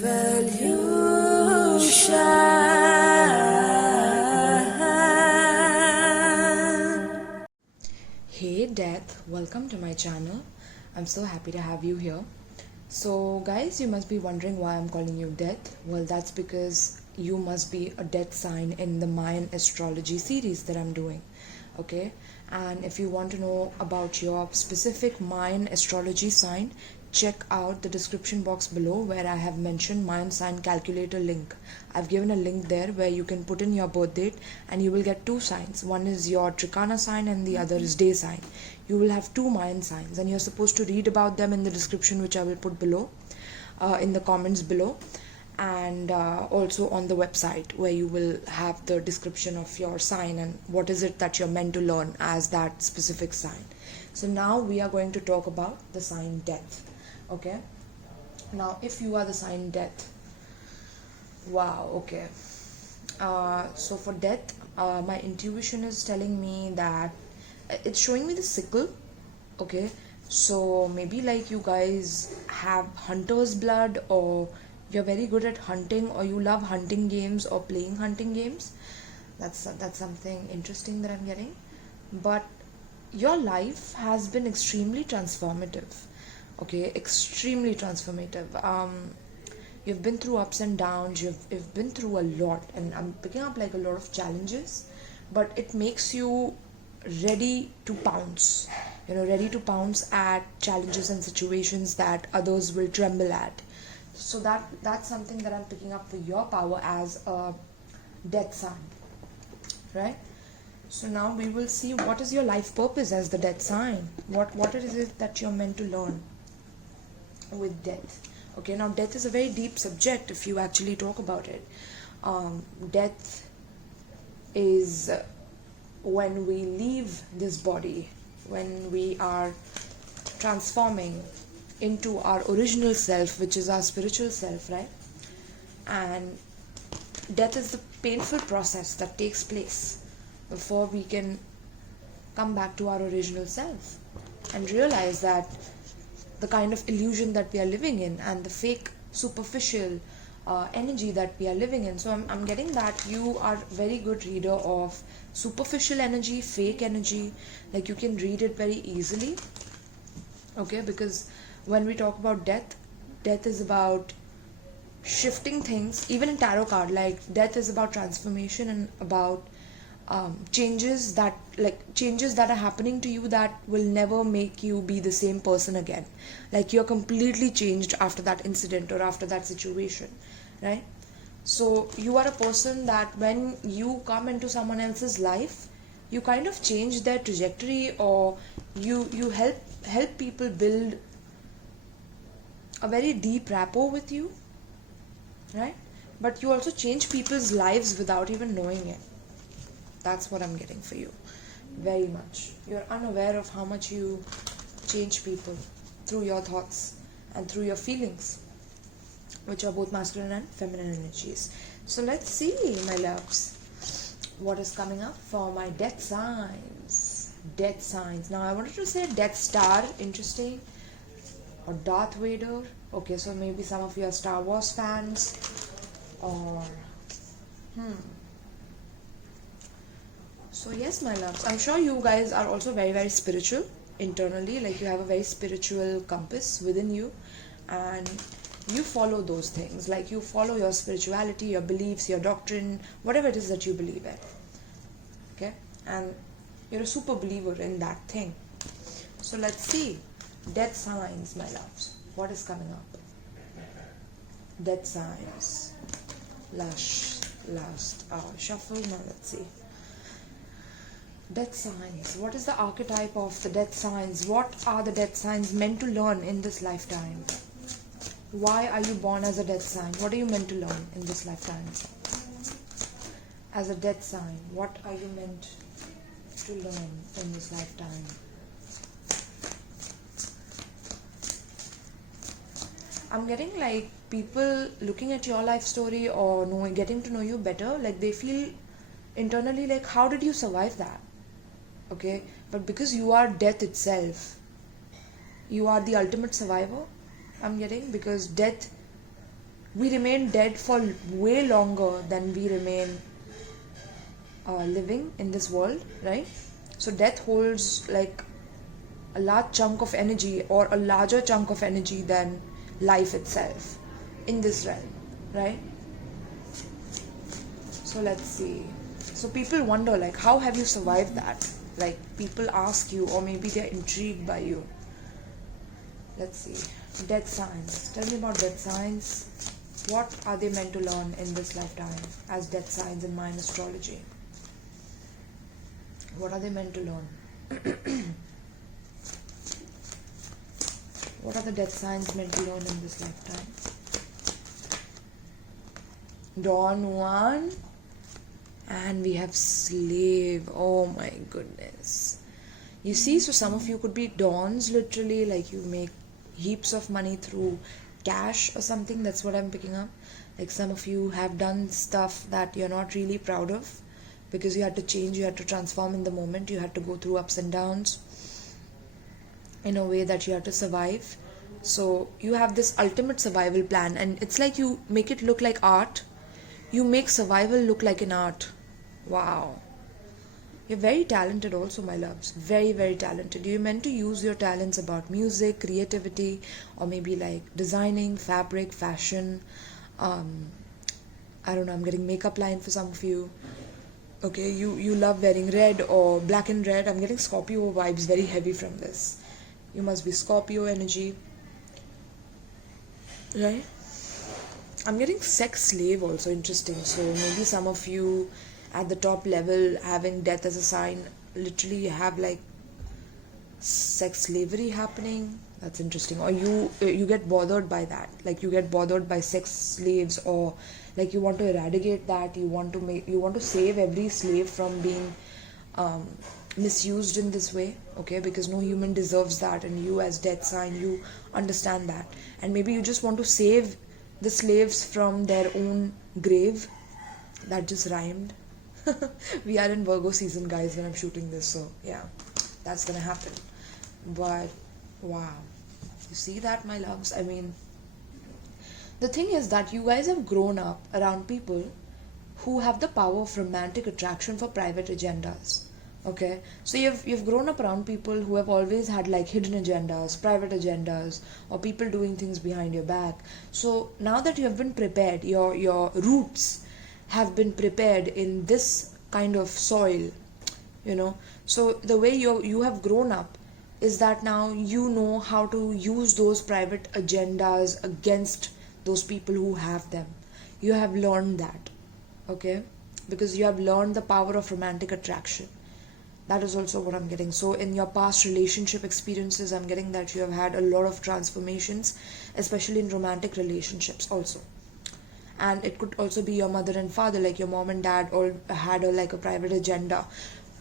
Hey Death, welcome to my channel. I'm so happy to have you here. So guys, you must be wondering why I'm calling you Death. Well, that's because you must be a death sign in the Mayan Astrology series that I'm doing. Okay, and if you want to know about your specific Mayan Astrology sign, check out the description box below where I have mentioned Mayan sign calculator link. I've given a link there where you can put in your birth date and you will get two signs. One is your Trikana sign and the other is day sign. You will have two Mayan signs and you're supposed to read about them in the description, which I will put below in the comments below, and also on the website where you will have the description of your sign and what is it that you're meant to learn as that specific sign. So now we are going to talk about the sign Death. Okay, now if you are the sign Death, wow, okay, so for Death, my intuition is telling me that it's showing me the sickle. Okay, so maybe like you guys have hunter's blood, or you're very good at hunting, or you love hunting games or playing hunting games. That's something interesting that I'm getting. But your life has been extremely transformative. Okay, extremely transformative. You've been through ups and downs, you've been through a lot, and I'm picking up like a lot of challenges, but it makes you ready to pounce, ready to pounce at challenges and situations that others will tremble at. So that's something that I'm picking up for your power as a death sign, right? So now we will see what is your life purpose as the death sign. What is it that you're meant to learn with death. Okay, now death is a very deep subject if you actually talk about it. Death is when we leave this body, when we are transforming into our original self, which is our spiritual self, right? And death is the painful process that takes place before we can come back to our original self and realize that the kind of illusion that we are living in and the fake superficial energy that we are living in. So I'm getting that you are very good reader of superficial energy, fake energy, like you can read it very easily. Okay, because when we talk about death is about shifting things. Even in tarot card, like death is about transformation and about changes that are happening to you that will never make you be the same person again. Like you're completely changed after that incident or after that situation, right? So you are a person that when you come into someone else's life, you kind of change their trajectory, or you help people build a very deep rapport with you, right? But you also change people's lives without even knowing it. That's what I'm getting for you, very much. You're unaware of how much you change people through your thoughts and through your feelings, which are both masculine and feminine energies. So let's see, my loves, what is coming up for my death signs. Death signs. Now I wanted to say Death Star, interesting, or Darth Vader. Okay, so maybe some of you are Star Wars fans, or So yes, my loves, I'm sure you guys are also very, very spiritual internally. Like you have a very spiritual compass within you, and you follow those things. Like you follow your spirituality, your beliefs, your doctrine, whatever it is that you believe in. Okay, and you're a super believer in that thing. So let's see, death signs, my loves. What is coming up? Death signs. Last shuffle. Now let's see. Death signs. What is the archetype of the death signs? What are the death signs meant to learn in this lifetime? Why are you born as a death sign? What are you meant to learn in this lifetime? As a death sign, what are you meant to learn in this lifetime? I'm getting like people looking at your life story or getting to know you better, like they feel internally like, how did you survive that? Okay, but because you are death itself, you are the ultimate survivor, I'm getting, because death we remain dead for way longer than we remain living in this world, right? So death holds like a large chunk of energy, or a larger chunk of energy than life itself in this realm, right? So let's see. So people wonder, like, how have you survived that? Like, people ask you, or maybe they're intrigued by you. Let's see. Death signs. Tell me about death signs. What are they meant to learn in this lifetime as death signs in Mayan astrology? What are they meant to learn? What are the death signs meant to learn in this lifetime? Dawn 1. And we have slave. Oh my goodness. You see, so some of you could be dawns, literally, like you make heaps of money through cash or something. That's what I'm picking up. Like some of you have done stuff that you're not really proud of, because you had to change, you had to transform in the moment, you had to go through ups and downs in a way that you had to survive. So you have this ultimate survival plan, and it's like you make it look like art. You make survival look like an art. Wow. You're very talented also, my loves. Very, very talented. You're meant to use your talents about music, creativity, or maybe like designing, fabric, fashion. I don't know, I'm getting makeup line for some of you. Okay, you love wearing red or black and red. I'm getting Scorpio vibes very heavy from this. You must be Scorpio energy. Right? I'm getting sex slave also, interesting. So maybe some of you at the top level having death as a sign, literally have like sex slavery happening. That's interesting. Or you get bothered by that, like you get bothered by sex slaves, or like you want to eradicate that. You want to save every slave from being misused in this way, okay? Because no human deserves that, and you as death sign, you understand that. And maybe you just want to save the slaves from their own grave. That just rhymed. We are in Virgo season, guys, when I'm shooting this, so yeah, that's gonna happen. But wow, you see that, my loves? I mean, the thing is that you guys have grown up around people who have the power of romantic attraction for private agendas. Okay, so you've grown up around people who have always had like hidden agendas, private agendas, or people doing things behind your back. So now that you have been prepared, your roots have been prepared in this kind of soil, so the way you have grown up is that now you know how to use those private agendas against those people who have them. You have learned that, okay, because you have learned the power of romantic attraction. That is also what I'm getting. So in your past relationship experiences, I'm getting that you have had a lot of transformations, especially in romantic relationships also. And it could also be your mother and father, like your mom and dad all had like a private agenda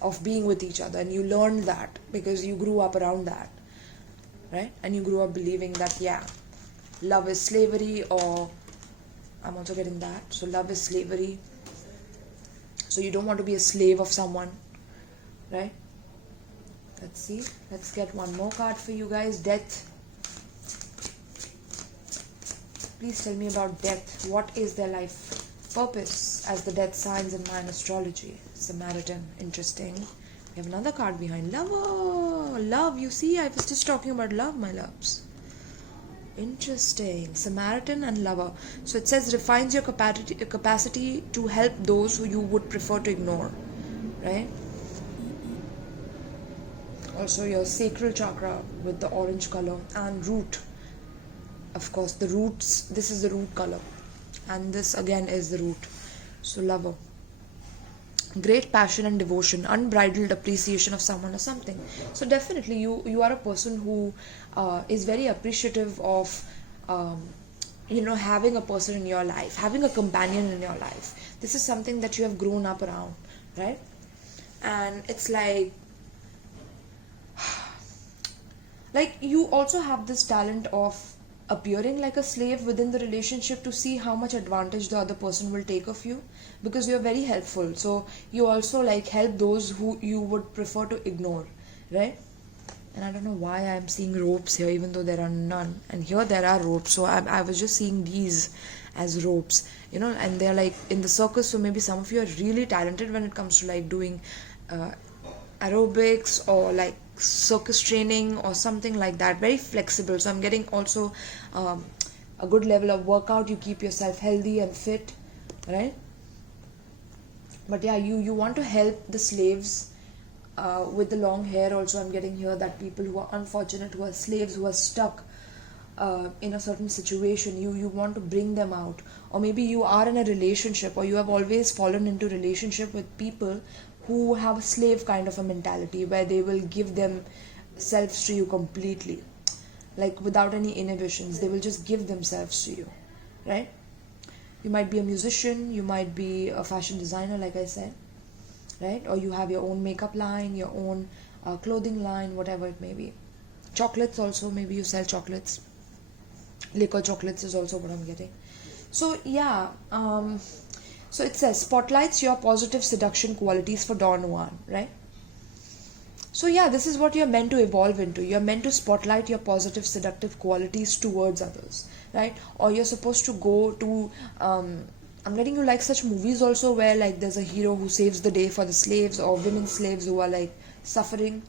of being with each other, and you learned that because you grew up around that, right? And you grew up believing that, yeah, love is slavery, or I'm also getting that. So love is slavery. So you don't want to be a slave of someone, right? Let's see. Let's get one more card for you guys. Death. Please tell me about death. What is their life purpose as the death signs in Mayan astrology? Samaritan. Interesting. We have another card behind. Lover. Love. You see, I was just talking about love, my loves. Interesting. Samaritan and lover. So it says refines your capacity to help those who you would prefer to ignore. Right? Also your sacral chakra with the orange color, and root. Of course, the roots, this is the root color, and this again is the root. So lover. Great passion and devotion, unbridled appreciation of someone or something. So definitely you are a person who is very appreciative of having a person in your life, having a companion in your life. This is something that you have grown up around, right? And it's like you also have this talent of appearing like a slave within the relationship to see how much advantage the other person will take of you, because you're very helpful. So you also help those who you would prefer to ignore, right? And I don't know why I'm seeing ropes here even though there are none, and here there are ropes, so I was just seeing these as ropes, and they're like in the circus. So maybe some of you are really talented when it comes to like doing uh, aerobics or like circus training or something like that, very flexible. So I'm getting also um, a good level of workout. You keep yourself healthy and fit, right? But yeah, you want to help the slaves with the long hair. Also I'm getting here that people who are unfortunate, who are slaves, who are stuck in a certain situation, you want to bring them out. Or maybe you are in a relationship, or you have always fallen into relationship with people who have a slave kind of a mentality, where they will give themselves to you completely, like without any inhibitions. They will just give themselves to you, right? You might be a musician, you might be a fashion designer, like I said, right? Or you have your own makeup line, your own clothing line, whatever it may be. Chocolates also, maybe you sell chocolates. Liquor chocolates is also what I'm getting. So yeah, so it says spotlights your positive seduction qualities for Don Juan, right? So yeah, this is what you're meant to evolve into. You're meant to spotlight your positive seductive qualities towards others, right? Or you're supposed to go to I'm getting you like such movies also, where like there's a hero who saves the day for the slaves or women slaves who are like suffering,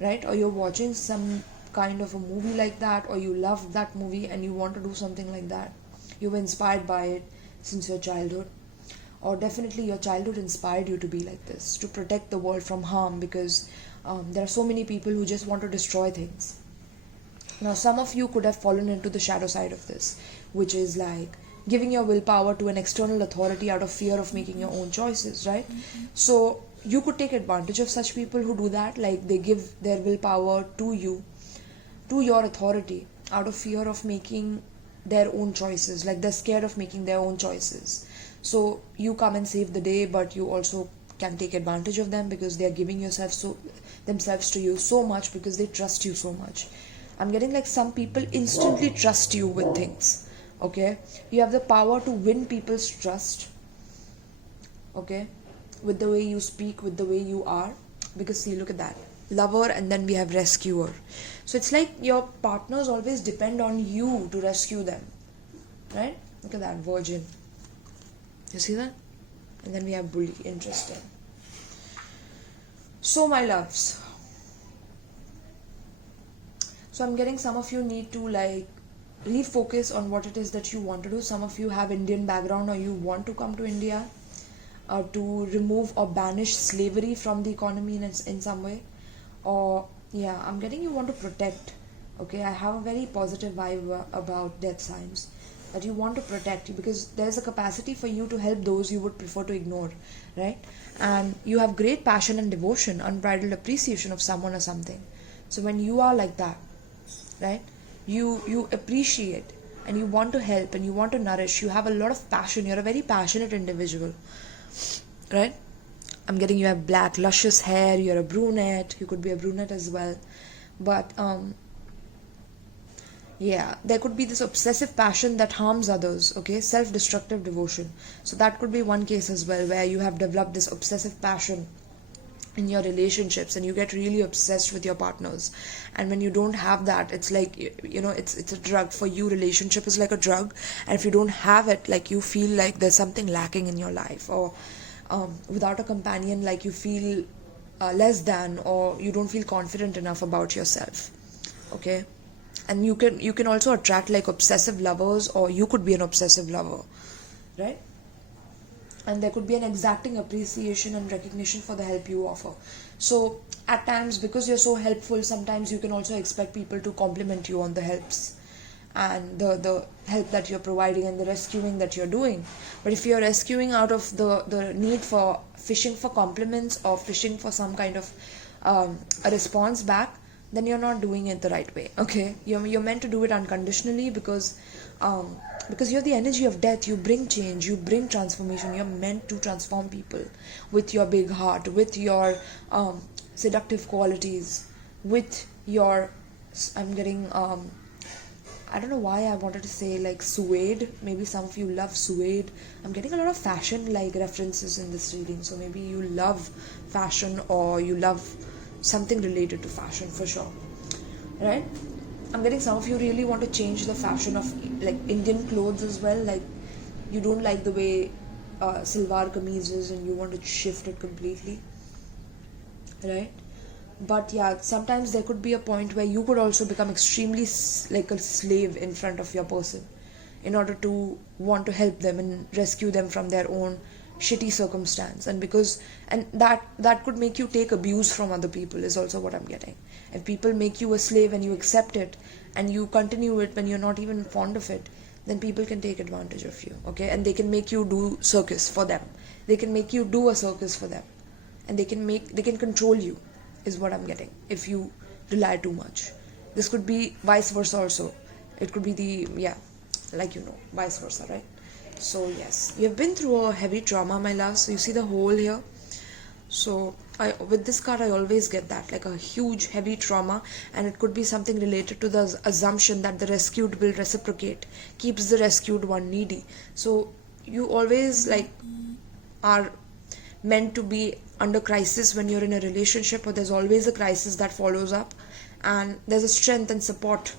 right? Or you're watching some kind of a movie like that, or you love that movie and you want to do something like that. You were inspired by it since your childhood, or definitely your childhood inspired you to be like this, to protect the world from harm, because there are so many people who just want to destroy things. Now some of you could have fallen into the shadow side of this, which is like giving your willpower to an external authority out of fear of making your own choices, right? So you could take advantage of such people who do that, like they give their willpower to you, to your authority, out of fear of making their own choices, like they're scared of making their own choices. So you come and save the day, but you also can take advantage of them because they're giving themselves to you so much, because they trust you so much. I'm getting like some people instantly trust you with things, okay? You have the power to win people's trust, okay, with the way you speak, with the way you are. Because see, look at that, lover, and then we have rescuer. So it's like your partners always depend on you to rescue them, right? Look at that, virgin. You see that? And then we have bully. Interesting. So my loves, so I'm getting some of you need to like refocus on what it is that you want to do. Some of you have Indian background, or you want to come to India to remove or banish slavery from the economy in some way. Or yeah, I'm getting you want to protect. Okay, I have a very positive vibe about death signs, that you want to protect, because there's a capacity for you to help those you would prefer to ignore, right? And you have great passion and devotion, unbridled appreciation of someone or something. So when you are like that, right, you appreciate and you want to help and you want to nourish, you have a lot of passion, you're a very passionate individual, right? I'm getting you have black luscious hair, you're a brunette, you could be a brunette as well. But yeah, there could be this obsessive passion that harms others, okay, self-destructive devotion. So that could be one case as well, where you have developed this obsessive passion in your relationships and you get really obsessed with your partners. And when you don't have that, it's like, it's a drug for you. Relationship is like a drug, and if you don't have it, like you feel like there's something lacking in your life. Or without a companion, like you feel less than, or you don't feel confident enough about yourself, okay? And you can also attract like obsessive lovers, or you could be an obsessive lover, right? And there could be an exacting appreciation and recognition for the help you offer. So at times, because you're so helpful, sometimes you can also expect people to compliment you on the helps and the help that you're providing and the rescuing that you're doing. But if you're rescuing out of the need for fishing for compliments, or fishing for some kind of a response back, then you're not doing it the right way, okay? You're meant to do it unconditionally, because you have the energy of death. You bring change, you bring transformation. You're meant to transform people with your big heart, with your seductive qualities, with your, I'm getting I don't know why I wanted to say like suede. Maybe some of you love suede. I'm getting a lot of fashion like references in this reading. So maybe you love fashion, or you love something related to fashion for sure, right? I'm getting some of you really want to change the fashion of like Indian clothes as well. Like you don't like the way silwar kameez is and you want to shift it completely, right? But yeah, sometimes there could be a point where you could also become extremely like a slave in front of your person in order to want to help them and rescue them from their own shitty circumstance. And because and that could make you take abuse from other people is also what I'm getting. If people make you a slave and you accept it and you continue it when you're not even fond of it, then people can take advantage of you, okay? And they can make you do circus for them. They can make you do a circus for them, and they can control you, is what I'm getting, if you rely too much. This could be vice versa also. It could be vice versa, right? So yes, you've been through a heavy trauma, my love. So you see the hole here. So with this card I always get that, like a huge heavy trauma, and it could be something related to the assumption that the rescued will reciprocate, keeps the rescued one needy. So you always like are meant to be under crisis when you're in a relationship, or there's always a crisis that follows up, and there's a strength and support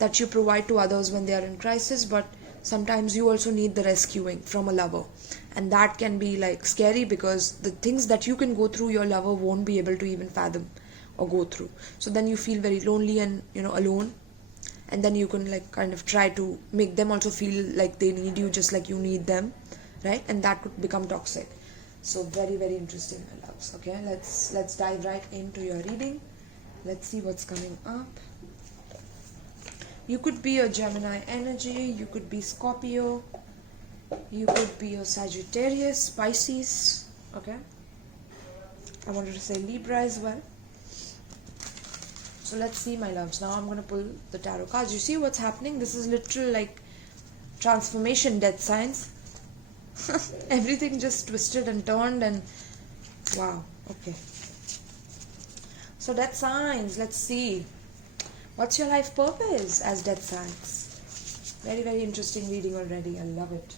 that you provide to others when they are in crisis. But sometimes you also need the rescuing from a lover, and that can be like scary because the things that you can go through your lover won't be able to even fathom or go through. So then you feel very lonely and alone, and then you can like kind of try to make them also feel like they need you just like you need them, right? And that could become toxic. So very, very interesting, my loves. Okay, let's dive right into your reading. Let's see what's coming up. You could be a Gemini energy, you could be Scorpio, you could be a Sagittarius, Pisces, okay? I wanted to say Libra as well. So let's see, my loves. Now I'm going to pull the tarot cards. You see what's happening? This is literal like transformation, death signs. Everything just twisted and turned, and wow, okay. So death signs, let's see. What's your life purpose as death signs? Very, very interesting reading already. I love it.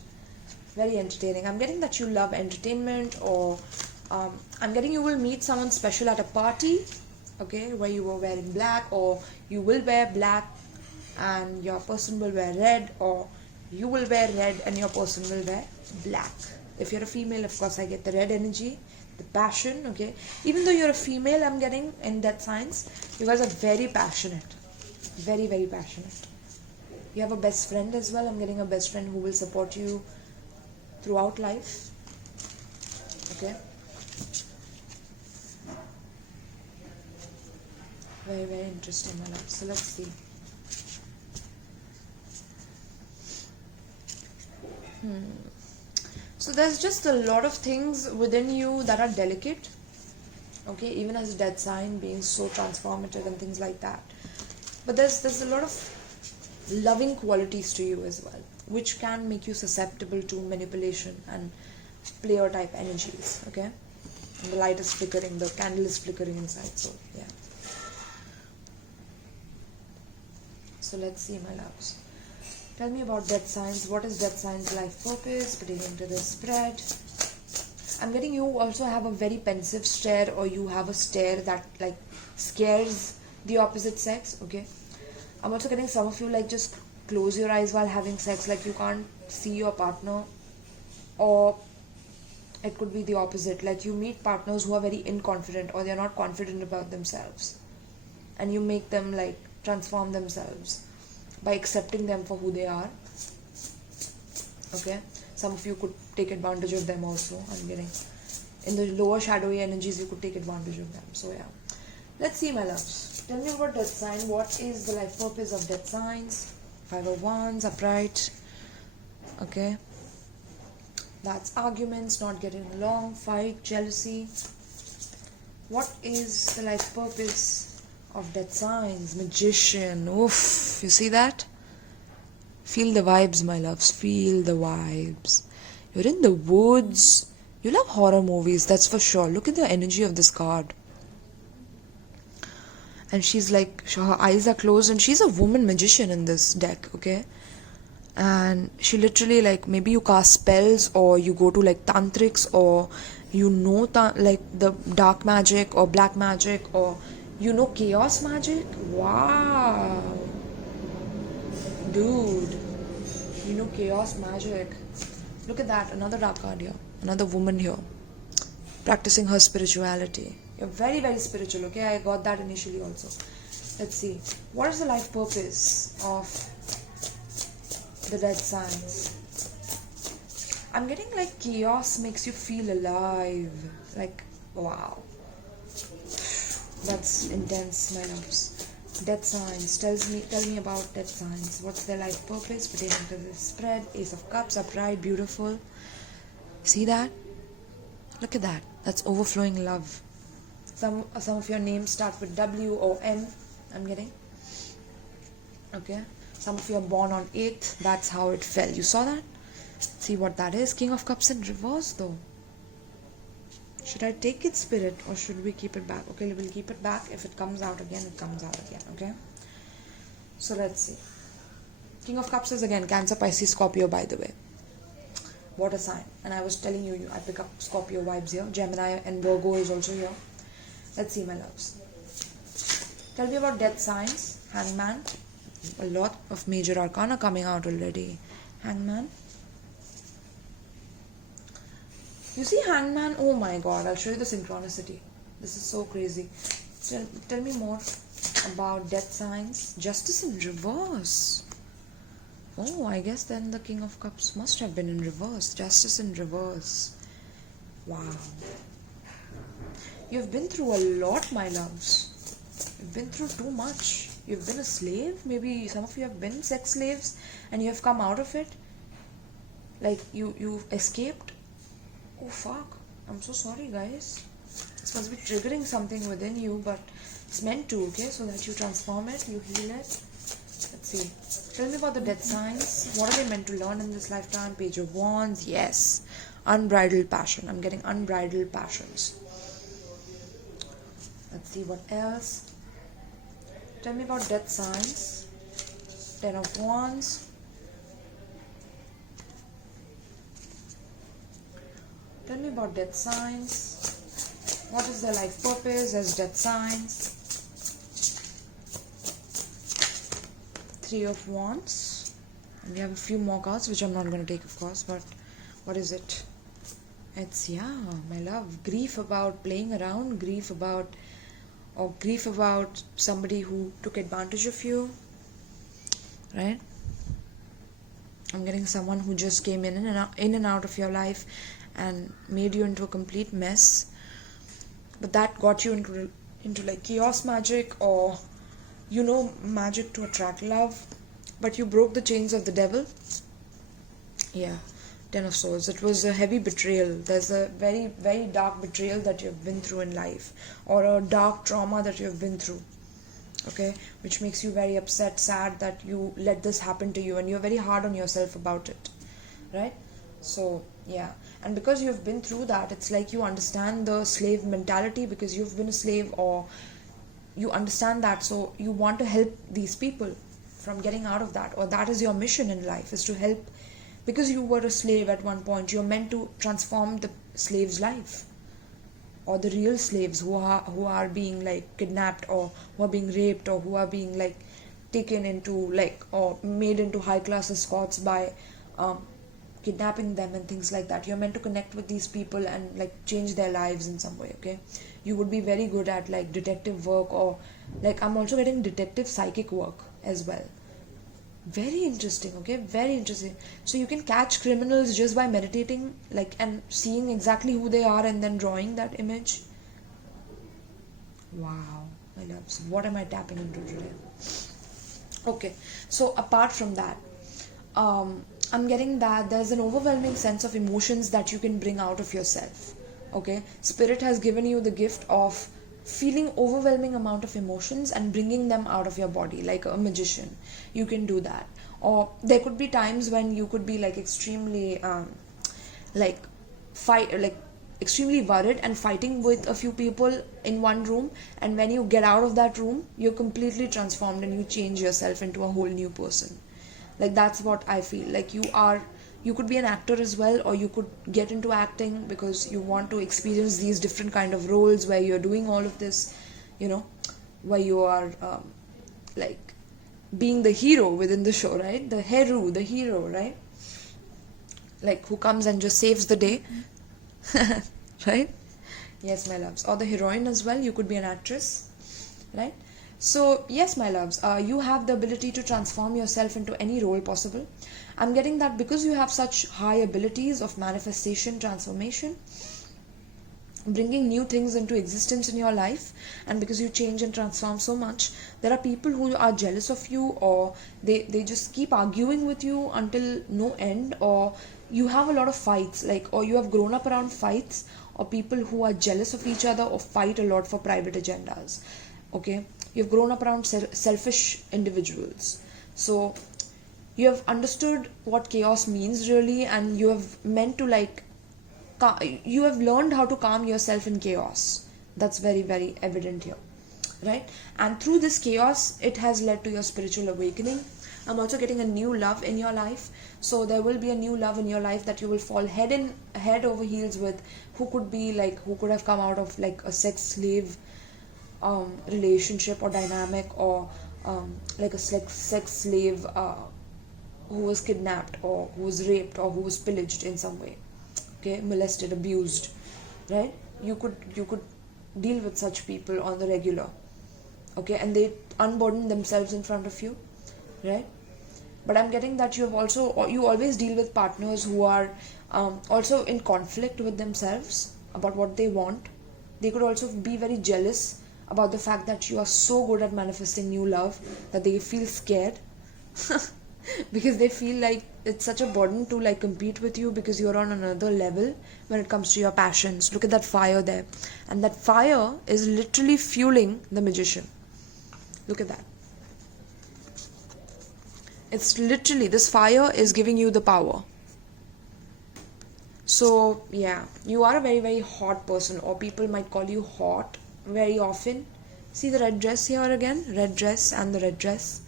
Very entertaining. I'm getting that you love entertainment, or I'm getting you will meet someone special at a party, okay, where you were wearing black, or you will wear black and your person will wear red, or you will wear red and your person will wear black. If you're a female, of course, I get the red energy, the passion, okay? Even though you're a female, I'm getting in that signs, you guys are very passionate. Very, very passionate. You have a best friend as well. I'm getting a best friend who will support you throughout life. Okay? Very, very interesting, my love. So let's see. So there's just a lot of things within you that are delicate. Okay, even as a death sign, being so transformative and things like that. But there's a lot of loving qualities to you as well, which can make you susceptible to manipulation and player type energies, okay? And the light is flickering, the candle is flickering inside, so yeah. So let's see, my loves. Tell me about death signs. What is death signs' life purpose pertaining to this spread? I'm getting you also have a very pensive stare, or you have a stare that like scares the opposite sex, okay? I'm also getting some of you like just close your eyes while having sex, like you can't see your partner, or it could be the opposite, like you meet partners who are very inconfident, or they're not confident about themselves, and you make them like transform themselves by accepting them for who they are, okay? Some of you could take advantage of them also. I'm getting in the lower shadowy energies, you could take advantage of them. So yeah, let's see, my loves. Tell me about death sign. What is the life purpose of death signs? 5 of Wands, upright. Okay, that's arguments, not getting along, fight, jealousy. What is the life purpose of death signs? Magician. Oof, you see that? Feel the vibes, my loves. Feel the vibes. You're in the woods. You love horror movies, that's for sure. Look at the energy of this card. And she's like, her eyes are closed, and she's a woman magician in this deck, okay? And she literally like, maybe you cast spells, or you go to like tantrics, or you know like the dark magic or black magic, or you know chaos magic. Wow, dude, you know chaos magic. Look at that, another dark card here, another woman here practicing her spirituality. You're very, very spiritual, okay? I got that initially also. Let's see. What is the life purpose of the dead signs? I'm getting like chaos makes you feel alive. Like, wow. That's intense, my loves. Dead signs. Tell me about dead signs. What's their life purpose pertaining to this spread? Ace of Cups, upright, beautiful. See that? Look at that. That's overflowing love. Some of your names start with W or M. I'm getting. Okay. Some of you are born on 8th. That's how it fell. You saw that? See what that is? King of Cups in reverse though. Should I take it, Spirit, or should we keep it back? Okay, we'll keep it back. If it comes out again, it comes out again. Okay. So let's see. King of Cups is again Cancer, Pisces, Scorpio, by the way. Water sign. And I was telling you, I pick up Scorpio vibes here. Gemini and Virgo is also here. Let's see, my loves. Tell me about death signs. Hangman. A lot of major arcana coming out already. Hangman. You see Hangman? Oh my god, I'll show you the synchronicity. This is so crazy. Tell me more about death signs. Justice in reverse. Oh, I guess then the King of Cups must have been in reverse. Justice in reverse. Wow. You've been through a lot, my loves. You've been through too much. You've been a slave. Maybe some of you have been sex slaves and you have come out of it. Like you've escaped. Oh fuck. I'm so sorry, guys. This must be triggering something within you, but it's meant to, okay? So that you transform it, you heal it. Let's see. Tell me about the death signs. What are they meant to learn in this lifetime? Page of Wands. Yes. Unbridled passion. I'm getting unbridled passions. Let's see what else. Tell me about death signs. 10 of Wands. Tell me about death signs. What is their life purpose as death signs? 3 of Wands. And we have a few more cards which I'm not going to take, of course, but what is it? It's, yeah, my love, grief about playing around, grief about somebody who took advantage of you, right? I'm getting someone who just came in and out of your life and made you into a complete mess, but that got you into like chaos magic, or you know, magic to attract love, but you broke the chains of the devil. Yeah. 10 of Swords. It was a heavy betrayal. There's a very, very dark betrayal that you've been through in life, or a dark trauma that you've been through, okay, which makes you very upset, sad that you let this happen to you, and you're very hard on yourself about it, right? So yeah, and because you've been through that, it's like you understand the slave mentality because you've been a slave, or you understand that, so you want to help these people from getting out of that, or that is your mission in life, is to help. Because you were a slave at one point, you're meant to transform the slave's life, or the real slaves who are being like kidnapped, or who are being raped, or who are being like taken into like, or made into high class escorts by kidnapping them and things like that. You're meant to connect with these people and like change their lives in some way, okay? You would be very good at like detective work, or like I'm also getting detective psychic work as well. Very interesting, okay? Very interesting. So you can catch criminals just by meditating, like, and seeing exactly who they are and then drawing that image. Wow, my loves, what am I tapping into today? Okay, so apart from that, I'm getting that there's an overwhelming sense of emotions that you can bring out of yourself, okay? Spirit has given you the gift of feeling overwhelming amount of emotions and bringing them out of your body like a magician. You can do that. Or there could be times when you could be like extremely extremely worried and fighting with a few people in one room, and when you get out of that room, you're completely transformed and you change yourself into a whole new person. Like that's what I feel. Like you You could be an actor as well, or you could get into acting because you want to experience these different kind of roles where you're doing all of this, where you are like being the hero within the show, right? The hero, right? Like who comes and just saves the day. Right? Yes, my loves. Or the heroine as well. You could be an actress, right? So yes, my loves, you have the ability to transform yourself into any role possible. I'm getting that because you have such high abilities of manifestation, transformation, bringing new things into existence in your life, and because you change and transform so much, there are people who are jealous of you, or they just keep arguing with you until no end, or you have a lot of fights, like, or you have grown up around fights, or people who are jealous of each other or fight a lot for private agendas. Okay, you've grown up around selfish individuals, so you have understood what chaos means really, and you have meant to you have learned how to calm yourself in chaos. That's very, very evident here, right? And through this chaos, it has led to your spiritual awakening. I'm also getting a new love in your life. So there will be a new love in your life that you will fall head over heels with, who could have come out of like a sex slave relationship or dynamic, or like a sex slave who was kidnapped, or who was raped, or who was pillaged in some way. Okay, molested, abused, right? You could deal with such people on the regular, okay, and they unburden themselves in front of you, right? But I'm getting that you always deal with partners who are also in conflict with themselves about what they want. They could also be very jealous about the fact that you are so good at manifesting new love that they feel scared because they feel like it's such a burden to like compete with you, because you're on another level when it comes to your passions. Look at that fire there, and that fire is literally fueling the magician. Look at that. It's literally, this fire is giving you the power. So yeah, you are a very, very hot person, or people might call you hot very often. See the red dress here again, red dress and the red dress.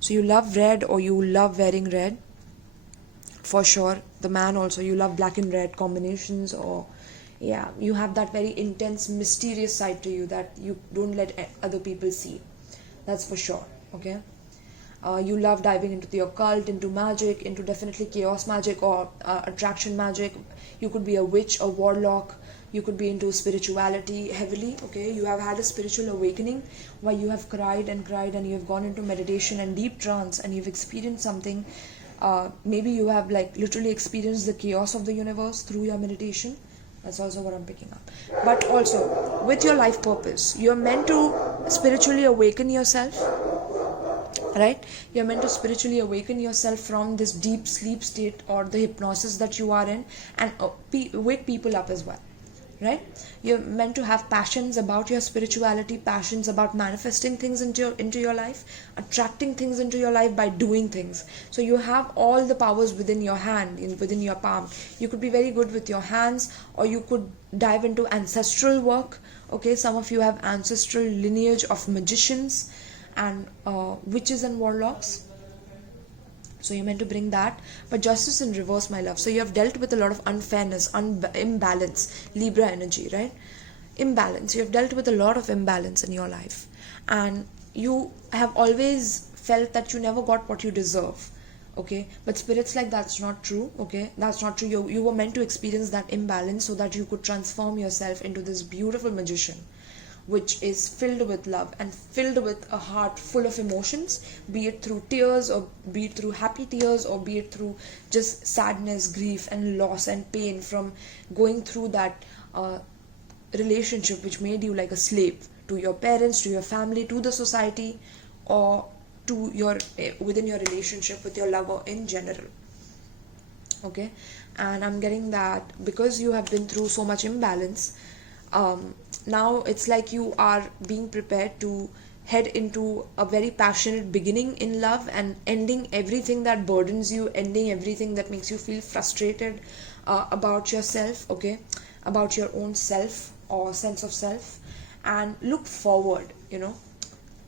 So you love red, or you love wearing red for sure. The man also, you love black and red combinations, or yeah, you have that very intense, mysterious side to you that you don't let other people see. That's for sure. Okay. You love diving into the occult, into magic, into definitely chaos magic, or attraction magic. You could be a witch, a warlock. You could be into spirituality heavily. Okay, you have had a spiritual awakening where you have cried and cried, and you have gone into meditation and deep trance, and you've experienced something. Maybe you have like literally experienced the chaos of the universe through your meditation. That's also what I'm picking up. But also with your life purpose, you're meant to spiritually awaken yourself, right? You're meant to spiritually awaken yourself from this deep sleep state or the hypnosis that you are in, and wake people up as well, right? You're meant to have passions about your spirituality, passions about manifesting things into your life, attracting things into your life by doing things. So you have all the powers within your hand, within your palm. You could be very good with your hands, or you could dive into ancestral work. Okay, some of you have ancestral lineage of magicians and witches and warlocks. So you're meant to bring that. But justice in reverse, my love. So you have dealt with a lot of unfairness, imbalance, Libra energy, right? Imbalance. You have dealt with a lot of imbalance in your life, and you have always felt that you never got what you deserve. Okay, but spirit's like, that's not true. Okay, that's not true. You were meant to experience that imbalance so that you could transform yourself into this beautiful magician, which is filled with love and filled with a heart full of emotions, be it through tears, or be it through happy tears, or be it through just sadness, grief and loss and pain from going through that relationship which made you like a slave to your parents, to your family, to the society, or to your within your relationship with your lover in general. Okay, and I'm getting that because you have been through so much imbalance, now it's like you are being prepared to head into a very passionate beginning in love, and ending everything that burdens you, ending everything that makes you feel frustrated about yourself, okay, about your own self or sense of self, and look forward.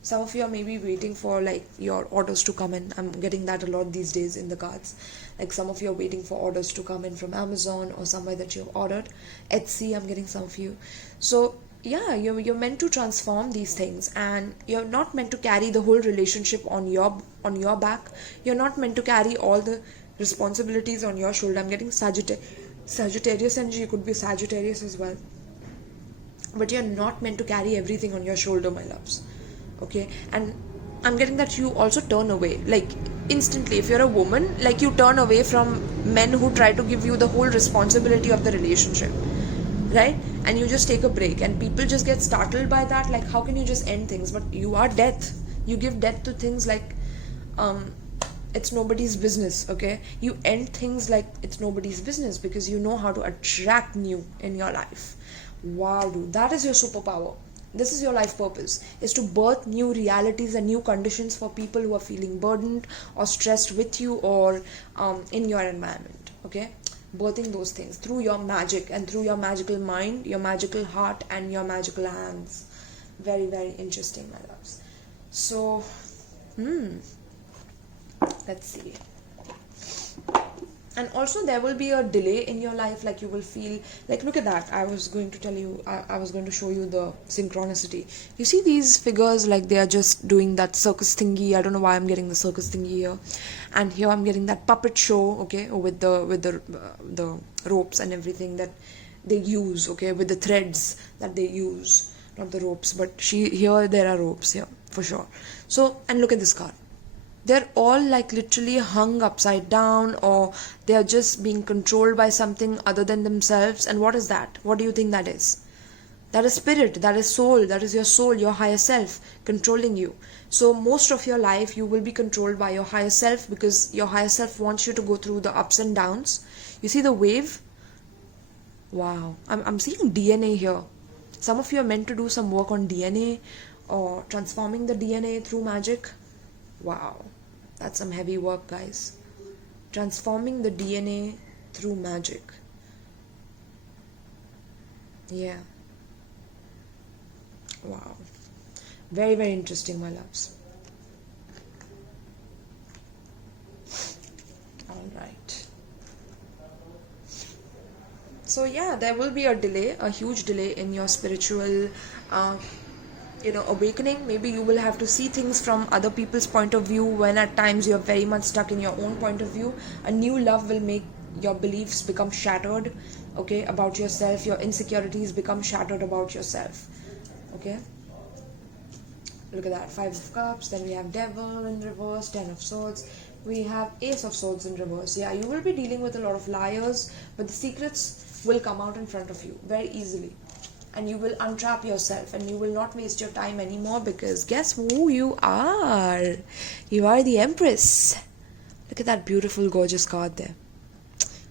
Some of you are maybe waiting for like your orders to come in. I'm getting that a lot these days in the cards, Like some of you are waiting for orders to come in from Amazon or somewhere that you've ordered. Etsy, I'm getting some of you. So yeah, you're meant to transform these things, and you're not meant to carry the whole relationship on your back. You're not meant to carry all the responsibilities on your shoulder. I'm getting Sagittarius energy. You could be Sagittarius as well, but you're not meant to carry everything on your shoulder, my loves. Okay? And I'm getting that you also turn away, like instantly. If you're a woman, like you turn away from men who try to give you the whole responsibility of the relationship, right? And you just take a break, and people just get startled by that, like how can you just end things? But you are death. You give death to things like it's nobody's business. Okay, you end things like it's nobody's business, because you know how to attract new in your life. Wow, dude, that is your superpower. This is your life purpose, is to birth new realities and new conditions for people who are feeling burdened or stressed with you, or in your environment. Okay, birthing those things through your magic and through your magical mind, your magical heart, and your magical hands. Very, very interesting, my loves. So let's see. And also there will be a delay in your life, like you will feel like, look at that, I was going to tell you, I was going to show you the synchronicity. You see these figures, like they are just doing that circus thingy. I don't know why I'm getting the circus thingy here, and here I'm getting that puppet show, okay, with the ropes and everything that they use, okay, with the threads that they use, not the ropes, but here there are ropes here for sure. So, and look at this card. They're all like literally hung upside down, or they are just being controlled by something other than themselves. And what is that? What do you think that is? That is spirit, that is soul, that is your soul, your higher self controlling you. So most of your life you will be controlled by your higher self, because your higher self wants you to go through the ups and downs. You see the wave? Wow, I'm seeing DNA here. Some of you are meant to do some work on DNA, or transforming the DNA through magic. Wow, that's some heavy work, guys. Transforming the DNA through magic. Yeah. Wow. Very, very interesting, my loves. Alright. So yeah, there will be a delay, a huge delay in your spiritual awakening. Maybe you will have to see things from other people's point of view, when at times you're very much stuck in your own point of view. A new love will make your beliefs become shattered, okay, about yourself. Your insecurities become shattered about yourself. Okay, look at that, 5 of Cups. Then we have Devil in reverse, 10 of Swords. We have Ace of Swords in reverse. Yeah, you will be dealing with a lot of liars, but the secrets will come out in front of you very easily. And you will untrap yourself, and you will not waste your time anymore, because guess who you are? You are the Empress. Look at that beautiful, gorgeous card there.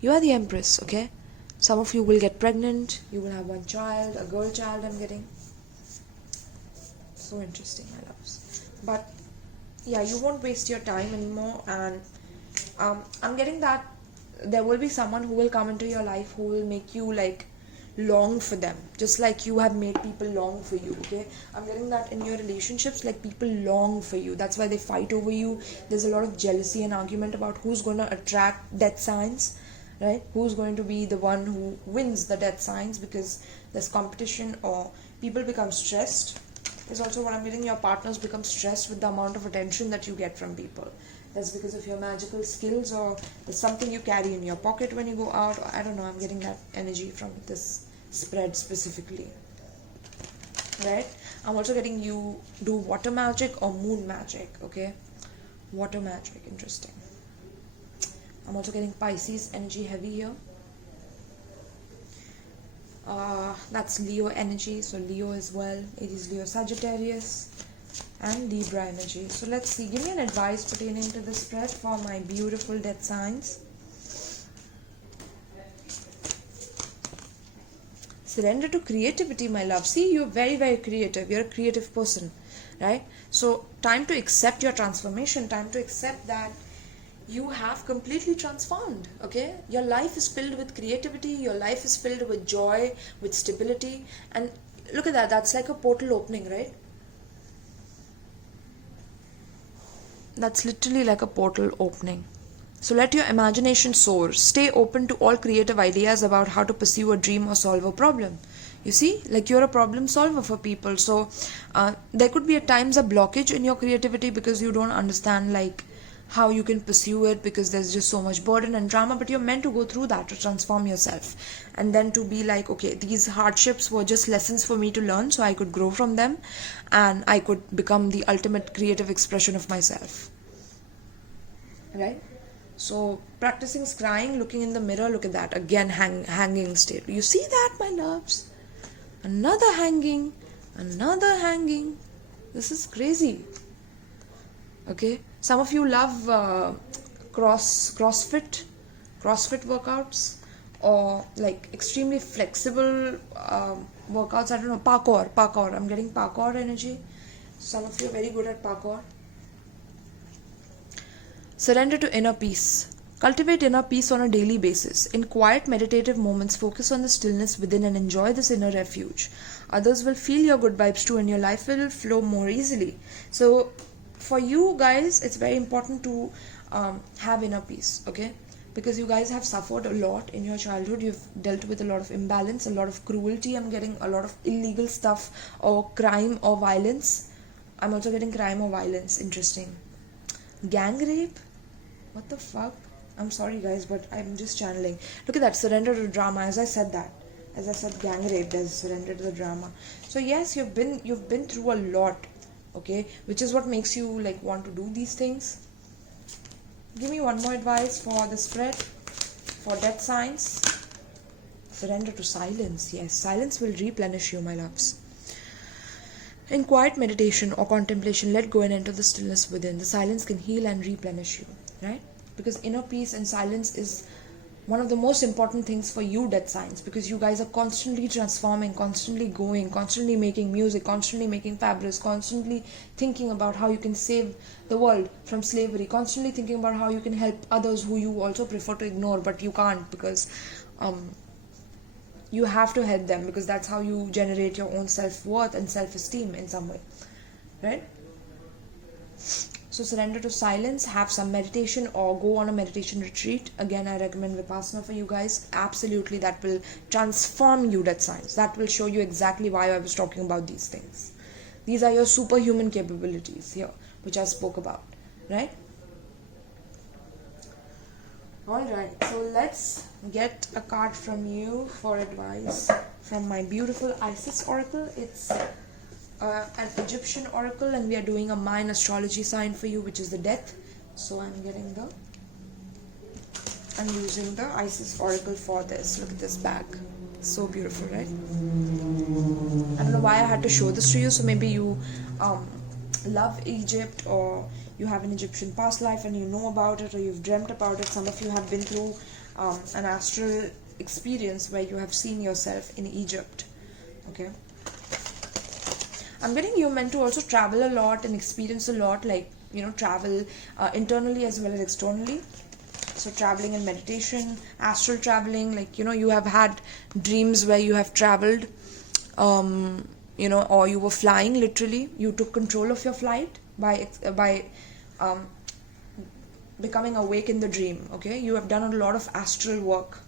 You are the Empress, okay? Some of you will get pregnant. You will have one child, a girl child, I'm getting. So interesting, my loves. But yeah, you won't waste your time anymore. And I'm getting that there will be someone who will come into your life who will make you like long for them, just like you have made people long for you. Okay, I'm getting that in your relationships, like people long for you. That's why they fight over you. There's a lot of jealousy and argument about who's going to attract death signs, right? Who's going to be the one who wins the death signs, because there's competition, or people become stressed. Is also what I'm getting. Your partners become stressed with the amount of attention that you get from people. That's because of your magical skills, or there's something you carry in your pocket when you go out, or I don't know, I'm getting that energy from this spread specifically, right? I'm also getting you do water magic or moon magic. Okay, water magic, interesting. I'm also getting Pisces energy heavy here. That's Leo energy, so Leo as well. It is Leo, Sagittarius, and Libra energy. So let's see, give me an advice pertaining to this spread for my beautiful death signs. Surrender to creativity, my love. See, you're very, very creative. You're a creative person, right? So time to accept your transformation, time to accept that you have completely transformed. Okay, your life is filled with creativity, your life is filled with joy, with stability. And look at that, that's like a portal opening, right? That's literally like a portal opening. So let your imagination soar. Stay open to all creative ideas about how to pursue a dream or solve a problem. You see, like you're a problem solver for people. So there could be at times a blockage in your creativity because you don't understand like how you can pursue it, because there's just so much burden and drama, but you're meant to go through that to transform yourself, and then to be like, okay, these hardships were just lessons for me to learn so I could grow from them and I could become the ultimate creative expression of myself, right? So practicing scrying, looking in the mirror, look at that again, hanging state. You see that, my loves? Another hanging, another hanging. This is crazy. Okay, some of you love CrossFit workouts, or like extremely flexible workouts. I don't know, parkour. I'm getting parkour energy. Some of you are very good at parkour. Surrender to inner peace. Cultivate inner peace on a daily basis. In quiet meditative moments, focus on the stillness within and enjoy this inner refuge. Others will feel your good vibes too, and your life will flow more easily. So for you guys, it's very important to have inner peace, okay? Because you guys have suffered a lot in your childhood. You've dealt with a lot of imbalance, a lot of cruelty. I'm getting a lot of illegal stuff, or crime or violence. I'm also getting crime or violence. Interesting. Gang rape? What the fuck? I'm sorry guys, but I'm just channeling. Look at that, surrender to drama. As I said gang rape, there's surrender to the drama. So yes, you've been through a lot, okay, which is what makes you like want to do these things. Give me one more advice for the spread for death signs. Surrender to silence. Yes, silence will replenish you, my loves. In quiet meditation or contemplation, let go and enter the stillness within. The silence can heal and replenish you, right? Because inner peace and silence is one of the most important things for you, death signs, because you guys are constantly transforming, constantly going, constantly making music, constantly making fabrics, constantly thinking about how you can save the world from slavery, constantly thinking about how you can help others who you also prefer to ignore, but you can't, because you have to help them, because that's how you generate your own self-worth and self-esteem in some way, right? So surrender to silence, have some meditation, or go on a meditation retreat. Again, I recommend Vipassana for you guys. Absolutely, that will transform you, death signs. That will show you exactly why I was talking about these things. These are your superhuman capabilities here, which I spoke about, right? Alright, so let's get a card from you for advice from my beautiful Isis oracle. It's an Egyptian oracle, and we are doing a Mayan astrology sign for you, which is the death. So I'm using the Isis oracle for this. Look at this bag, so beautiful, right? I don't know why I had to show this to you. So maybe you love Egypt, or you have an Egyptian past life and you know about it, or you've dreamt about it. Some of you have been through an astral experience where you have seen yourself in Egypt, okay? I'm getting you meant to also travel a lot and experience a lot, like, you know, travel internally as well as externally. So traveling and meditation, astral traveling, like, you know, you have had dreams where you have traveled, you know, or you were flying literally. You took control of your flight by becoming awake in the dream, okay? You have done a lot of astral work.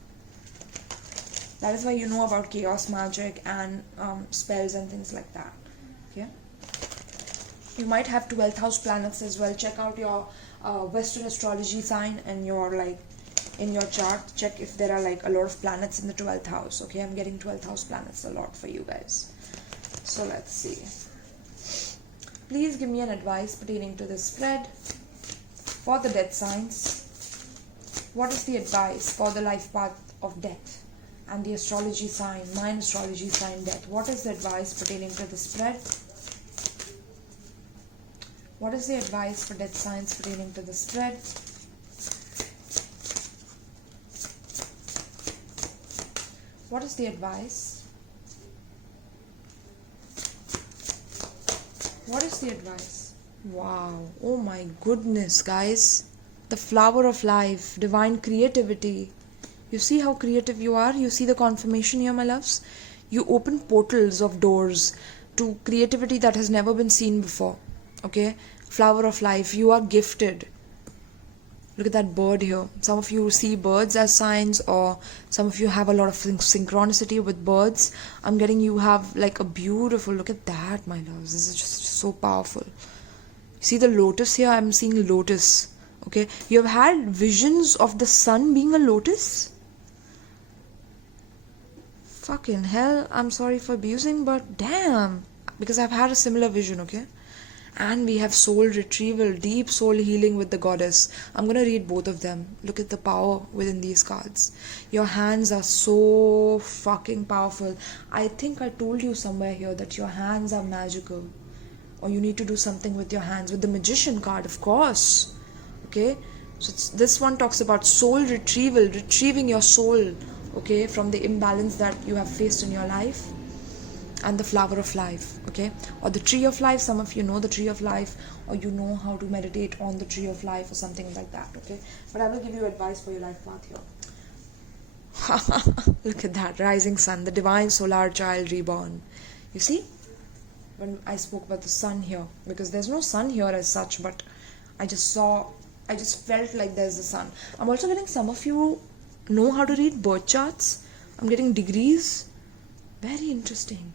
That is why you know about chaos magic and spells and things like that. Okay, you might have 12th house planets as well. Check out your Western astrology sign and your, like, in your chart, check if there are like a lot of planets in the 12th house. Okay, I'm getting 12th house planets a lot for you guys. So let's see. Please give me an advice pertaining to this spread for the death signs. What is the advice for the life path of death and the astrology sign, Mayan astrology sign death? What is the advice pertaining to the spread? What is the advice for death signs pertaining to the spread? What is the advice? What is the advice? Wow. Oh my goodness, guys. The flower of life, divine creativity. You see how creative you are? You see the confirmation here, my loves? You open portals of doors to creativity that has never been seen before. Okay? Flower of life. You are gifted. Look at that bird here. Some of you see birds as signs, or some of you have a lot of synchronicity with birds. I'm getting you have like a beautiful, look at that, my loves. This is just so powerful. See the lotus here? I'm seeing lotus. Okay, you have had visions of the sun being a lotus? Fucking hell, I'm sorry for abusing, but damn, because I've had a similar vision, okay? And we have soul retrieval, deep soul healing with the goddess. I'm going to read both of them. Look at the power within these cards. Your hands are so fucking powerful. I think I told you somewhere here that your hands are magical. Or you need to do something with your hands. With the magician card, of course. Okay? So this one talks about soul retrieval, retrieving your soul, okay, from the imbalance that you have faced in your life. And the flower of life, okay, or the tree of life. Some of you know the tree of life, or you know how to meditate on the tree of life or something like that, okay? But I will give you advice for your life path here. Look at that, rising sun, the divine solar child reborn. You see, when I spoke about the sun here, because there's no sun here as such, but I just felt like there's the sun. I'm also getting some of you know how to read birth charts. I'm getting degrees. Very interesting.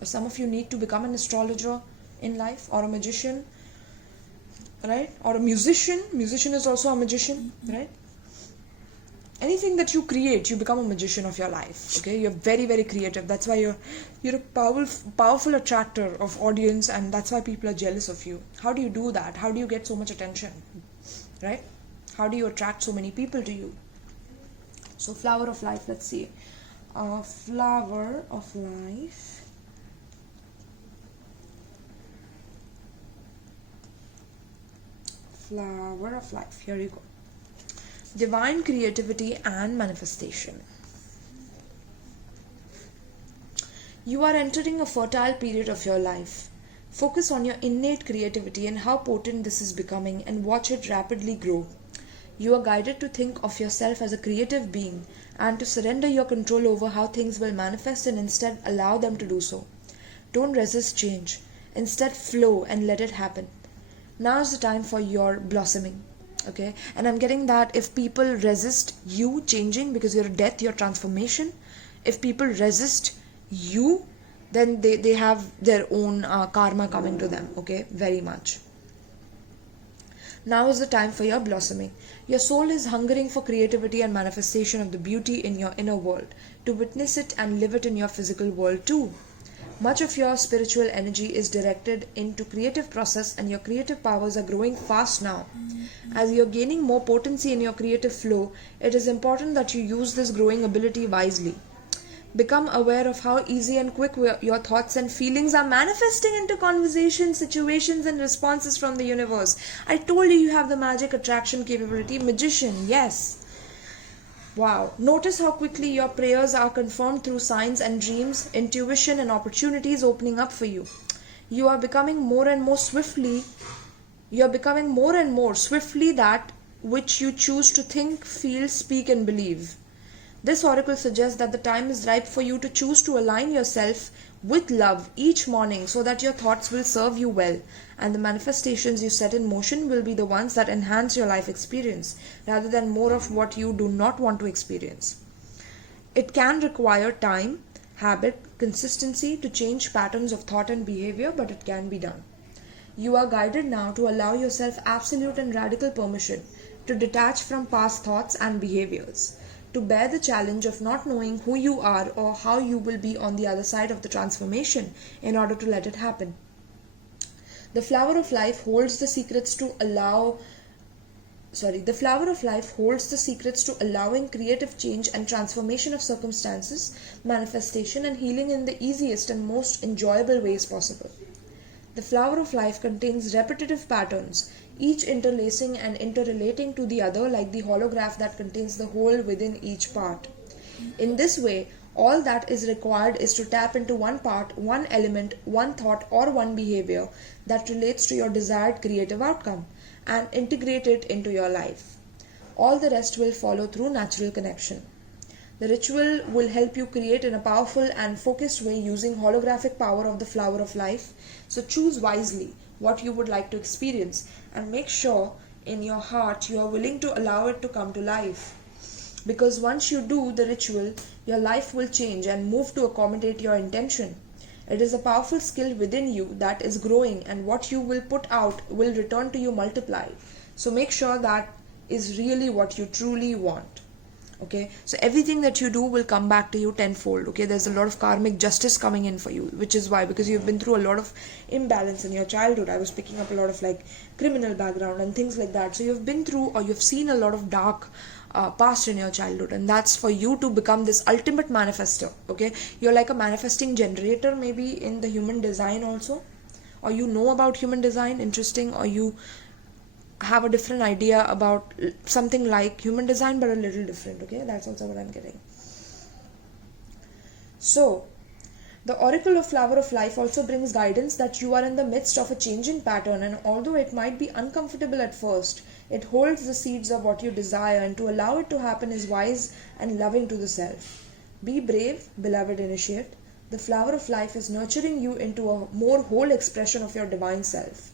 Or some of you need to become an astrologer in life, or a magician, right? Or a musician. Musician is also a magician, right? Anything that you create, you become a magician of your life, okay? You're very, very creative. That's why you're a powerful attractor of audience, and that's why people are jealous of you. How do you do that? How do you get so much attention, right? How do you attract so many people to you? So flower of life, let's see. Flower of life. Flower of life. Here you go. Divine creativity and manifestation. You are entering a fertile period of your life. Focus on your innate creativity and how potent this is becoming, and watch it rapidly grow. You are guided to think of yourself as a creative being and to surrender your control over how things will manifest, and instead allow them to do so. Don't resist change. Instead, flow and let it happen. Now is the time for your blossoming. Okay? And I'm getting that if people resist you changing because you're a death, your transformation, if people resist you, then they have their own karma coming to them. Okay? Very much. Now is the time for your blossoming. Your soul is hungering for creativity and manifestation of the beauty in your inner world, to witness it and live it in your physical world too. Much of your spiritual energy is directed into creative process, and your creative powers are growing fast now. As you're gaining more potency in your creative flow, it is important that you use this growing ability wisely. Become aware of how easy and quick your thoughts and feelings are manifesting into conversations, situations, and responses from the universe. I told you have the magic attraction capability. Magician, yes. Wow. Notice how quickly your prayers are confirmed through signs and dreams, intuition, and opportunities opening up for you. You are becoming more and more swiftly that which you choose to think, feel, speak, and believe. This oracle suggests that the time is ripe for you to choose to align yourself with love each morning, so that your thoughts will serve you well, and the manifestations you set in motion will be the ones that enhance your life experience, rather than more of what you do not want to experience. It can require time, habit, consistency to change patterns of thought and behavior, but it can be done. You are guided now to allow yourself absolute and radical permission to detach from past thoughts and behaviors, to bear the challenge of not knowing who you are or how you will be on the other side of the transformation in order to let it happen. The flower of life holds the secrets to allowing creative change and transformation of circumstances, manifestation, and healing in the easiest and most enjoyable ways possible. The flower of life contains repetitive patterns, each interlacing and interrelating to the other like the holograph that contains the whole within each part. In this way, all that is required is to tap into one part, one element, one thought, or one behavior that relates to your desired creative outcome, and integrate it into your life. All the rest will follow through natural connection. The ritual will help you create in a powerful and focused way using holographic power of the flower of life. So choose wisely what you would like to experience, and make sure in your heart, you are willing to allow it to come to life. Because once you do the ritual, your life will change and move to accommodate your intention. It is a powerful skill within you that is growing, and what you will put out will return to you multiplied. So make sure that is really what you truly want. Okay, so everything that you do will come back to you tenfold. Okay, there's a lot of karmic justice coming in for you, which is why, because you've been through a lot of imbalance in your childhood. I was picking up a lot of like criminal background and things like that. So you've been through, or you've seen a lot of dark past in your childhood, and that's for you to become this ultimate manifester. Okay, you're like a manifesting generator, maybe in the human design also, or you know about human design, interesting, or you have a different idea about something like human design but a little different. Okay, that's also what I'm getting. So the oracle of flower of life also brings guidance that you are in the midst of a changing pattern, and although it might be uncomfortable at first, it holds the seeds of what you desire, and to allow it to happen is wise and loving to the self. Be brave, beloved initiate. The flower of life is nurturing you into a more whole expression of your divine self.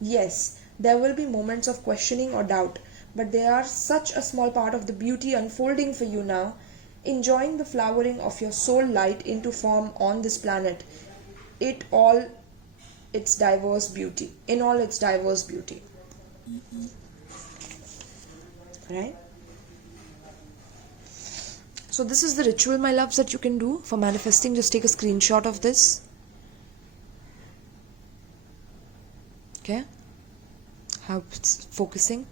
Yes, there will be moments of questioning or doubt, but they are such a small part of the beauty unfolding for you now, enjoying the flowering of your soul light into form on this planet, in all its diverse beauty. Right? So this is the ritual, my loves, that you can do for manifesting. Just take a screenshot of this. Okay, how it's focusing.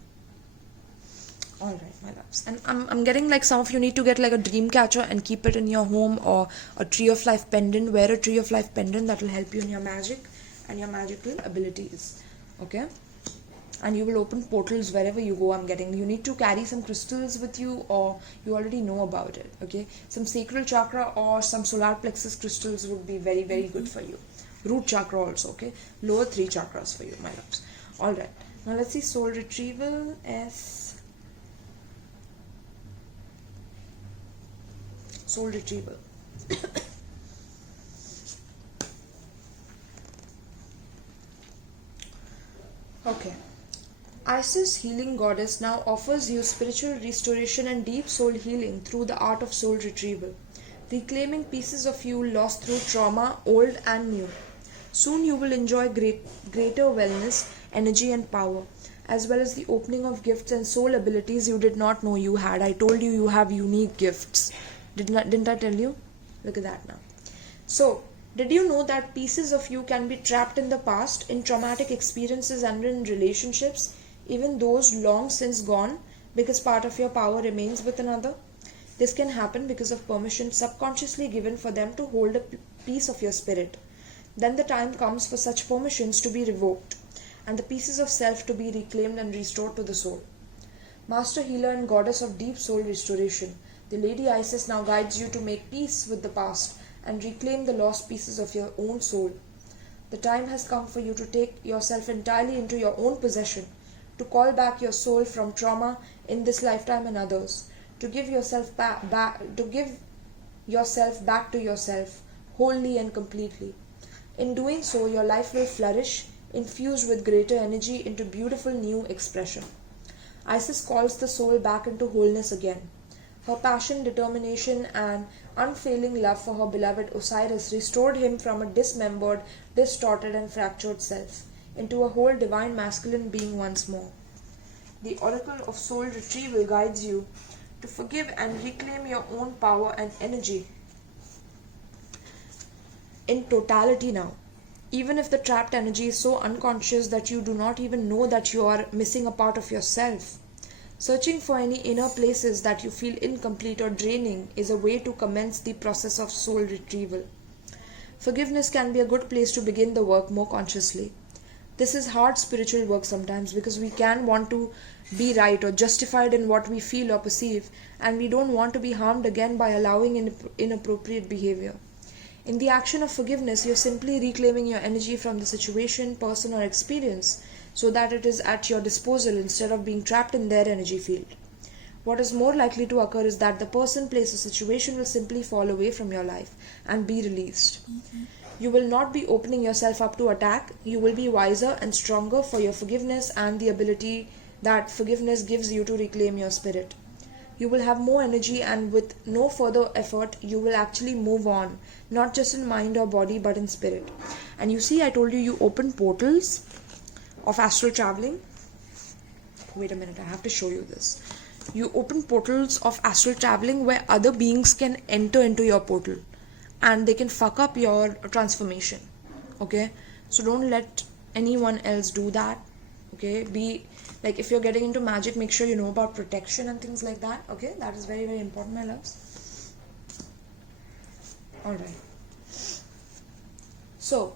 All right, my loves, and I'm getting like some of you need to get like a dream catcher and keep it in your home, or a tree of life pendant. Wear a tree of life pendant, that will help you in your magic and your magical abilities. Okay, and you will open portals wherever you go. I'm getting you need to carry some crystals with you, or you already know about it. Okay, some sacral chakra or some solar plexus crystals would be very, very good for you. Root chakra also. Okay, lower 3 chakras for you, my loves. All right, now let's see soul retrieval. Soul retrieval. Okay, Isis, healing goddess, now offers you spiritual restoration and deep soul healing through the art of soul retrieval, reclaiming pieces of you lost through trauma, old and new. Soon you will enjoy greater wellness, energy and power, as well as the opening of gifts and soul abilities you did not know you had. I told you have unique gifts. Didn't I tell you? Look at that now. So, did you know that pieces of you can be trapped in the past, in traumatic experiences and in relationships, even those long since gone, because part of your power remains with another? This can happen because of permission subconsciously given for them to hold a piece of your spirit. Then the time comes for such permissions to be revoked, and the pieces of self to be reclaimed and restored to the soul. Master healer and goddess of deep soul restoration, the Lady Isis now guides you to make peace with the past and reclaim the lost pieces of your own soul. The time has come for you to take yourself entirely into your own possession, to call back your soul from trauma in this lifetime and others, to give yourself back to yourself, wholly and completely. In doing so, your life will flourish, infused with greater energy into beautiful new expression. Isis calls the soul back into wholeness again. Her passion, determination, and unfailing love for her beloved Osiris restored him from a dismembered, distorted, and fractured self into a whole divine masculine being once more. The oracle of soul retrieval guides you to forgive and reclaim your own power and energy in totality now. Even if the trapped energy is so unconscious that you do not even know that you are missing a part of yourself. Searching for any inner places that you feel incomplete or draining is a way to commence the process of soul retrieval. Forgiveness can be a good place to begin the work more consciously. This is hard spiritual work sometimes because we can want to be right or justified in what we feel or perceive, and we don't want to be harmed again by allowing inappropriate behavior. In the action of forgiveness, you're simply reclaiming your energy from the situation, person, or experience, so that it is at your disposal instead of being trapped in their energy field. What is more likely to occur is that the person, place, or situation will simply fall away from your life and be released. You will not be opening yourself up to attack. You will be wiser and stronger for your forgiveness and the ability that forgiveness gives you to reclaim your spirit. You will have more energy, and with no further effort, you will actually move on, not just in mind or body, but in spirit. And you see, I told you open portals of astral traveling. Wait a minute, I have to show you this. You open portals of astral traveling where other beings can enter into your portal and they can fuck up your transformation. Okay? So don't let anyone else do that. Okay? Be like, if you're getting into magic, make sure you know about protection and things like that. Okay? That is very, very important, my loves. Alright. So,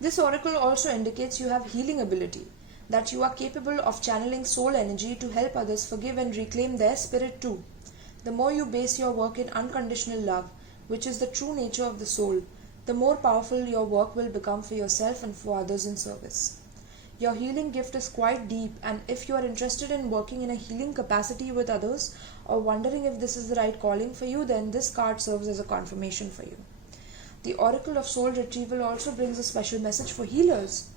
this oracle also indicates you have healing ability, that you are capable of channeling soul energy to help others forgive and reclaim their spirit too. The more you base your work in unconditional love, which is the true nature of the soul, the more powerful your work will become for yourself and for others in service. Your healing gift is quite deep, and if you are interested in working in a healing capacity with others or wondering if this is the right calling for you, then this card serves as a confirmation for you. The Oracle of Soul Retrieval also brings a special message for healers.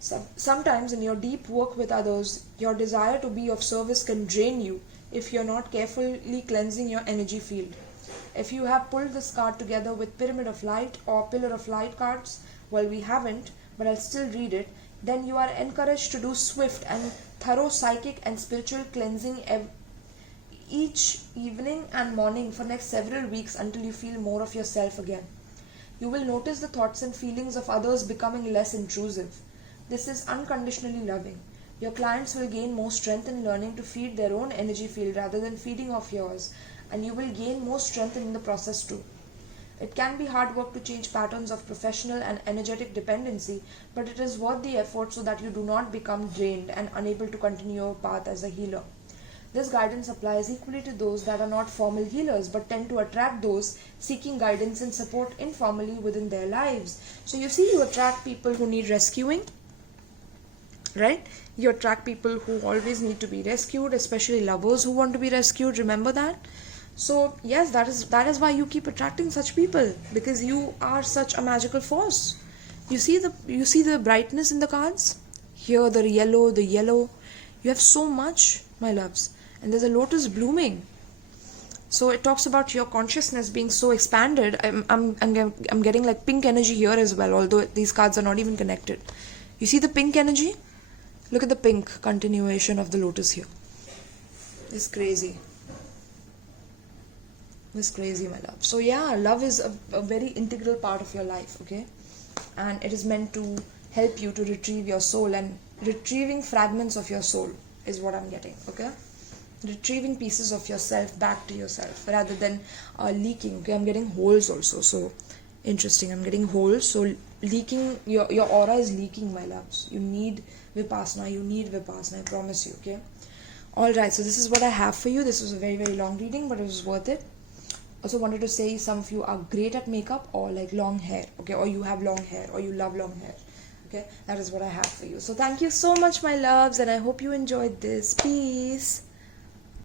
Sometimes in your deep work with others, your desire to be of service can drain you if you're not carefully cleansing your energy field. If you have pulled this card together with Pyramid of Light or Pillar of Light cards, well, we haven't, but I'll still read it, then you are encouraged to do swift and thorough psychic and spiritual cleansing each evening and morning for next several weeks until you feel more of yourself again. You will notice the thoughts and feelings of others becoming less intrusive. This is unconditionally loving. Your clients will gain more strength in learning to feed their own energy field rather than feeding off yours, and you will gain more strength in the process too. It can be hard work to change patterns of professional and energetic dependency, but it is worth the effort so that you do not become drained and unable to continue your path as a healer. This guidance applies equally to those that are not formal healers but tend to attract those seeking guidance and support informally within their lives. So you see, you attract people who need rescuing, right? You attract people who always need to be rescued, especially lovers who want to be rescued. Remember that? So yes, that is why you keep attracting such people, because you are such a magical force. You see the brightness in the cards? Here, the yellow. You have so much, my loves. And there's a lotus blooming. So it talks about your consciousness being so expanded. I'm getting like pink energy here as well, although these cards are not even connected. You see the pink energy? Look at the pink continuation of the lotus here. It's crazy. It's crazy, my love. So yeah, love is a very integral part of your life, okay? And it is meant to help you to retrieve your soul, and retrieving fragments of your soul is what I'm getting, okay? Retrieving pieces of yourself back to yourself rather than leaking. Okay, I'm getting holes also. So interesting. I'm getting holes. So leaking, your aura is leaking, my loves. You need Vipassana. I promise you. Okay. All right. So this is what I have for you. This was a very, very long reading, but it was worth it. Also wanted to say, some of you are great at makeup or like long hair. Okay, or you have long hair or you love long hair. Okay, that is what I have for you. So thank you so much, my loves, and I hope you enjoyed this. Peace.